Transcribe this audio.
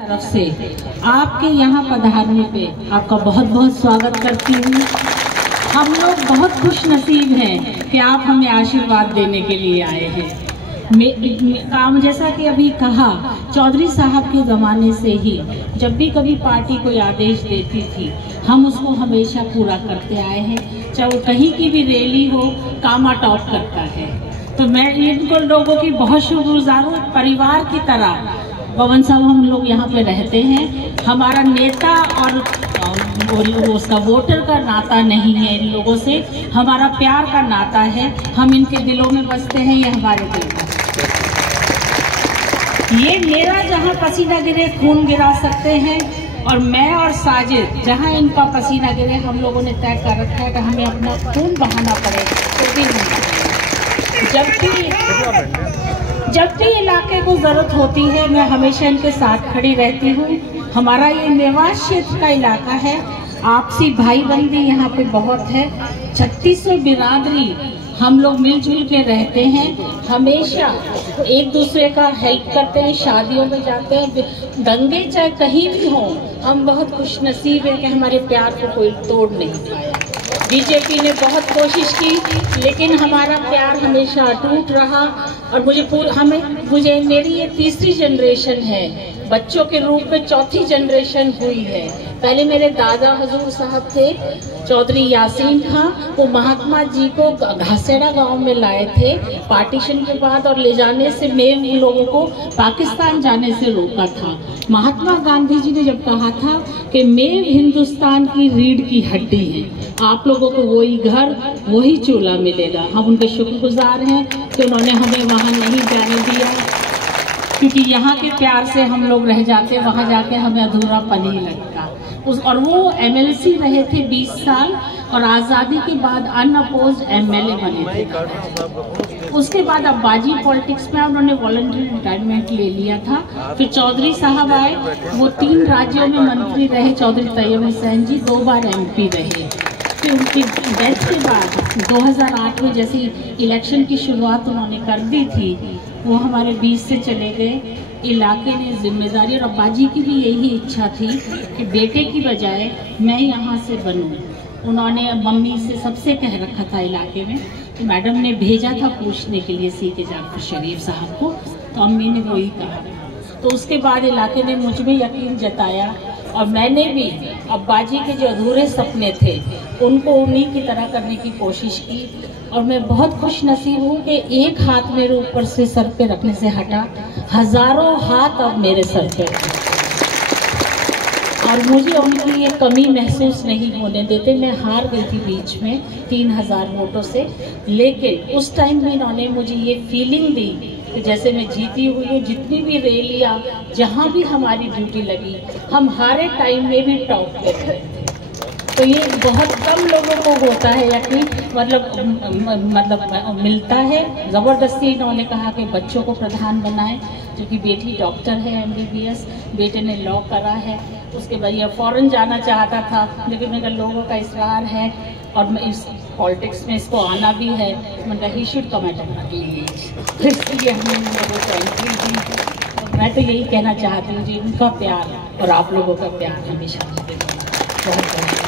तरफ से आपके यहाँ पधारने पे आपका बहुत बहुत स्वागत करती हूँ। हम लोग बहुत खुश नसीब हैं कि आप हमें आशीर्वाद देने के लिए आए हैं। काम जैसा कि अभी कहा, चौधरी साहब के ज़माने से ही जब भी कभी पार्टी कोई आदेश देती थी, हम उसको हमेशा पूरा करते आए हैं। चाहे वो कहीं की भी रैली हो, कामा टॉप करता है। तो मैं इनको लोगों की बहुत शुक्रगुजार हूँ। परिवार की तरह पवन साहब हम लोग यहाँ पे रहते हैं। हमारा नेता और उसका वोटर का नाता नहीं है, इन लोगों से हमारा प्यार का नाता है। हम इनके दिलों में बसते हैं, ये हमारे दिल में। ये मेरा जहाँ पसीना गिरे खून गिरा सकते हैं, और मैं और साजिद जहाँ इनका पसीना गिरे, हम लोगों ने तय कर रखा है कि हमें अपना खून बहाना पड़े तो भी नहीं। जब भी इलाके को जरूरत होती है, मैं हमेशा इनके साथ खड़ी रहती हूँ। हमारा ये मेवात क्षेत्र का इलाका है, आपसी भाई बंदी यहाँ पे बहुत है। 3600 बिरादरी हम लोग मिलजुल के रहते हैं, हमेशा एक दूसरे का हेल्प करते हैं, शादियों में जाते हैं, दंगे चाहे कहीं भी हो। हम बहुत खुश नसीब है कि हमारे प्यार को कोई तोड़ नहीं पाया। बीजेपी ने बहुत कोशिश की, लेकिन हमारा प्यार हमेशा अटूट रहा। और मुझे मेरी ये तीसरी जनरेशन है, बच्चों के रूप में चौथी जनरेशन हुई है। पहले मेरे दादा हजूर साहब थे, चौधरी यासीन खां, वो महात्मा जी को घासेड़ा गांव में लाए थे पार्टीशन के बाद, और ले जाने से मेव लोगों को पाकिस्तान जाने से रोका था। महात्मा गांधी जी ने जब कहा था कि मेव हिंदुस्तान की रीढ़ की हड्डी है, आप लोगों को वही घर वही चूल्हा मिलेगा। हम उनके शुक्रगुजार हैं कि उन्होंने हमें वहाँ नहीं जाने दिया, क्योंकि यहाँ के प्यार से हम लोग रह जाते, वहाँ जाके हमें अधूरापन ही लगता। और वो एमएलसी रहे थे 20 साल, और आज़ादी के बाद अनअपोज्ड एमएलए बने थे। उसके बाद अब्बाजी पॉलिटिक्स में उन्होंने वॉलंटरी रिटायरमेंट ले लिया था। फिर चौधरी साहब आए, वो 3 राज्यों में मंत्री रहे। चौधरी तैयब हुसैन जी 2 बार एमपी रहे। फिर उनकी डेथ के बाद 2008 में जैसे इलेक्शन की शुरुआत उन्होंने कर दी थी, वो हमारे बीच से चले गए। इलाके ने जिम्मेदारी, और अब्बाजी की भी यही इच्छा थी कि बेटे की बजाय मैं यहाँ से बनूँ। उन्होंने मम्मी से सबसे कह रखा था इलाके में, तो मैडम ने भेजा था पूछने के लिए सीके जाफर शरीफ साहब को, तो अम्मी ने वही कहा। तो उसके बाद इलाके ने मुझ में यकीन जताया, और मैंने भी अब्बाजी के जो अधूरे सपने थे उनको उन्हीं की तरह करने की कोशिश की। और मैं बहुत खुश नसीब हूँ कि एक हाथ मेरे ऊपर से सर पे रखने से हटा, हजारों हाथ अब मेरे सर पे, और मुझे उनकी ये कमी महसूस नहीं होने देते। मैं हार गई थी बीच में 3000 वोटों से, लेकिन उस टाइम में इन्होंने मुझे ये फीलिंग दी कि जैसे मैं जीती हुई हूँ। जितनी भी रैलियाँ, जहाँ भी हमारी ड्यूटी लगी, हम हारे टाइम में भी टॉप पे थे। तो ये बहुत कम लोगों को होता है यकीन, मतलब मिलता है। ज़बरदस्ती इन्होंने कहा कि बच्चों को प्रधान बनाएं, क्योंकि बेटी डॉक्टर है MBBS, बेटे ने लॉ करा है। उसके बाद ये फॉरेन जाना चाहता था, लेकिन मेरे लोगों का इसरार है, और मैं इस पॉलिटिक्स में इसको आना भी है। मतलब he should come at early age, इसलिए हमने लोगों को एंट्री दी। मैं तो यही कहना चाहती हूँ जी, उनका प्यार और आप लोगों का प्यार हमेशा बहुत